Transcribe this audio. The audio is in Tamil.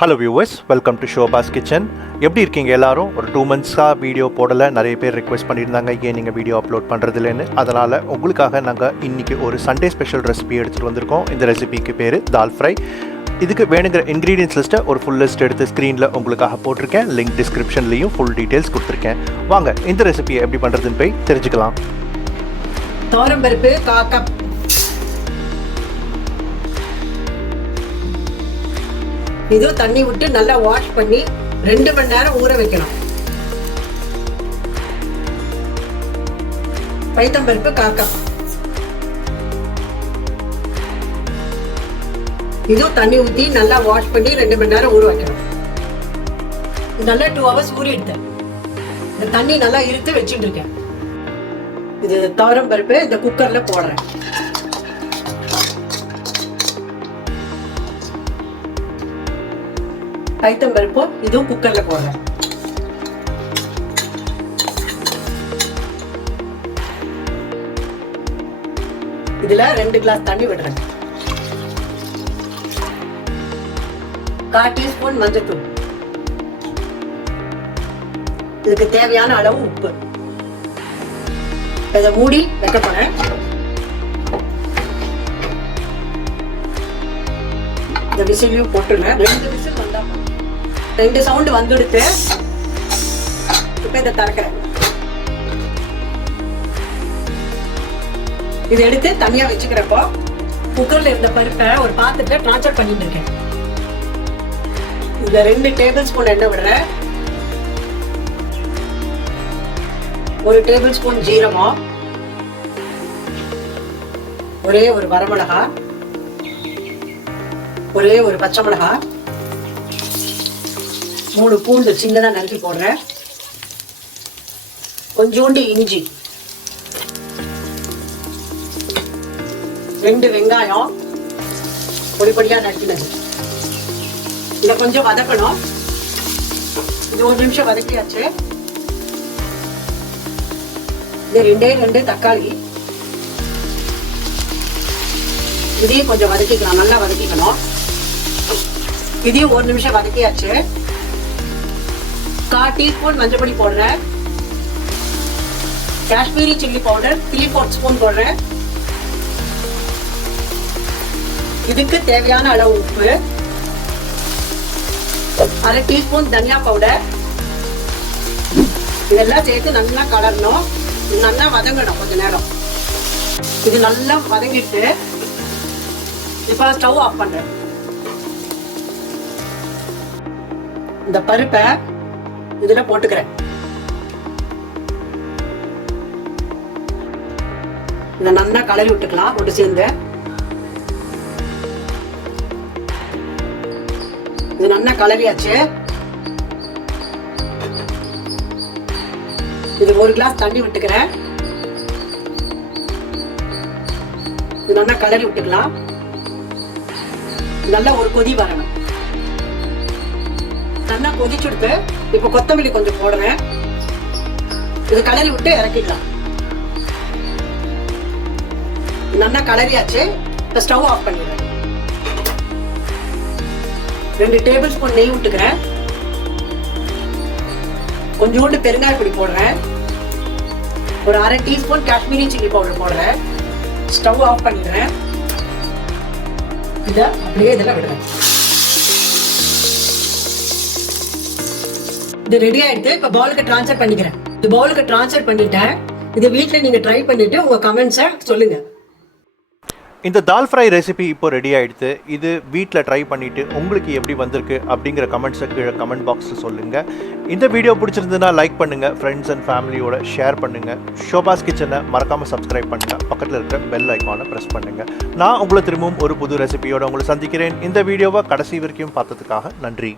ஹலோ வியூவர்ஸ், வெல்கம் டு ஷோபாஸ் கிச்சன். எப்படி இருக்கீங்க எல்லாரும்? ஒரு 2 monthஸாக வீடியோ போடலை. நிறைய பேர் ரிக்வெஸ்ட் பண்ணியிருந்தாங்க ஏன் நீங்கள் வீடியோ அப்லோட் பண்ணுறதில்லைன்னு. அதனால் உங்களுக்காக நாங்கள் இன்றைக்கி ஒரு சண்டே ஸ்பெஷல் ரெசிபி எடுத்துகிட்டு வந்திருக்கோம். இந்த ரெசிபிக்கு பேர் தால் ஃப்ரை. இதுக்கு வேணுங்கிற இன்க்ரீடியன்ஸ் லிஸ்ட்டை ஒரு ஃபுல் லிஸ்ட் எடுத்து ஸ்க்ரீனில் உங்களுக்காக போட்டிருக்கேன். லிங்க் டிஸ்கிரிப்ஷன்லேயும் ஃபுல் டீட்டெயில்ஸ் கொடுத்துருக்கேன். வாங்க இந்த ரெசிபியை எப்படி பண்ணுறதுன்னு போய் தெரிஞ்சுக்கலாம். தோரம்பருப்பு 1/4 கப், இது தண்ணி விட்டு நல்லா வாஷ் பண்ணி 2 மணி நேரம் ஊற வைக்கணும். பைத்தம்பருப்பு 1/4 கப், இது தண்ணி ஊற்றி நல்லா வாஷ் பண்ணி 2 மணி நேரம் ஊற வைக்கணும். நல்லா 2 hours ஊறி எடுத்தேன். இந்த தண்ணி நல்லா இழுத்து வச்சுட்டு இருக்கேன். இது துவரம்பருப்பு இந்த குக்கர்ல போடுறேன். பைத்தம்பருப்பு இதுவும் குக்கர்ல போடுறேன். இதுல 2 கிளாஸ் தண்ணி விடுறேன். 1/4 டீஸ்பூன் மஞ்சள்தூள், இதுக்கு தேவையான அளவு உப்பு. இதை மூடி வைக்க போறேன். இந்த விசிலையும் போட்டுருவேன். 2 விசில் வந்தா 2 சவுண்ட் வந்துடுத்து. இப்ப இதை திறக்கிறேன். இதை எடுத்து தனியா வச்சுக்கிறப்போ குக்கர்ல இருந்த பருப்பை ஒரு பாத்திரத்துல டிரான்ஸ்ஃபர் பண்ணிட்டு இருக்கேன். இதுல 2 டேபிள் ஸ்பூன் எண்ணெய் விடுறேன். 1 டேபிள் ஸ்பூன் ஜீரகம், ஒரே ஒரு வரமிளகா, ஒரே ஒரு பச்சை மிளகா, 3 பூண்டு சின்னதா நறுக்கி போடுறேன். கொஞ்சோண்டு இஞ்சி, 2 வெங்காயம் பொடி பொடியா நறுக்கினது. இதை கொஞ்சம் வதக்கணும். இது 1 நிமிஷம் வதக்கியாச்சு. இது 2 தக்காளி, இதையும் கொஞ்சம் வதக்கிக்கலாம். நல்லா வதக்கிக்கணும். இதையும் 1 நிமிஷம் வதக்கியாச்சு. 1/4 டீஸ்பூன் மஞ்சள் பொடி போடுறேன். காஷ்மீரி சில்லி பவுடர் 3/4 ஸ்பூன் போடுறேன். இதுக்கு தேவையான அளவு உப்பு, 1/2 டீஸ்பூன் தனியா பவுடர். இதெல்லாம் சேர்த்து நல்லா கலரணும். நல்லா வதங்கணும் கொஞ்ச நேரம். இது நல்லா வதங்கிட்டு இப்ப ஸ்டவ் ஆஃப் பண்றேன். இந்த பருப்பை இதுல போட்டுக்கிறேன். இதை நல்லா கலரி விட்டுக்கலாம். ஒட்டு சேர்ந்து இது நல்லா கலரியாச்சு. இது 1 கிளாஸ் தண்ணி விட்டுக்கிறேன். இது நல்லா கலரி விட்டுக்கலாம். நல்லா ஒரு கொதி வரணும். நல்லா கொதிச்சுடுத்து. இப்ப கொத்தமல்லி கொஞ்சம் போடுறேன். இது கலரி விட்டு இறக்கிடலாம். நல்லா கலரியாச்சு. இப்ப ஸ்டவ் ஆஃப் பண்ணிடுறேன். 2 டேபிள் ஸ்பூன் நெய் விட்டுக்கிறேன். கொஞ்சோண்டு பெருங்காய பொடி போடுறேன். ஒரு 1/2 டீஸ்பூன் காஷ்மீரி சில்லி பவுடர் போடுறேன். ஸ்டவ் ஆஃப் பண்ணிடுறேன். இதை அப்படியே இதில் விடுறேன். இது ரெடி ஆயிடுத்து. இப்போ பவுலுக்கு ட்ரான்ஸ்ஃபர் பண்ணிக்கிறேன். இது பவுலுக்கு ட்ரான்ஸ்ஃபர் பண்ணிட்டேன். இது வீட்டில் நீங்கள் ட்ரை பண்ணிட்டு உங்கள் கமெண்ட்ஸை சொல்லுங்கள். இந்த தால் ஃப்ரை ரெசிபி இப்போ ரெடி ஆகிடுது. இது வீட்டில் ட்ரை பண்ணிவிட்டு உங்களுக்கு எப்படி வந்திருக்கு அப்படிங்கிற கமெண்ட்ஸை கீழே கமெண்ட் பாக்ஸில் சொல்லுங்கள். இந்த வீடியோ பிடிச்சிருந்ததுன்னா லைக் பண்ணுங்கள், ஃப்ரெண்ட்ஸ் அண்ட் ஃபேமிலியோட ஷேர் பண்ணுங்கள். ஷோபாஸ் கிச்சனை மறக்காமல் சப்ஸ்கிரைப் பண்ணுங்கள். பக்கத்தில் இருக்கிற பெல் ஐக்கானை ப்ரெஸ் பண்ணுங்கள். நான் உங்களை திரும்பவும் ஒரு புது ரெசிபியோடு உங்களை சந்திக்கிறேன். இந்த வீடியோவை கடைசி வரைக்கும் பார்த்ததுக்காக நன்றி.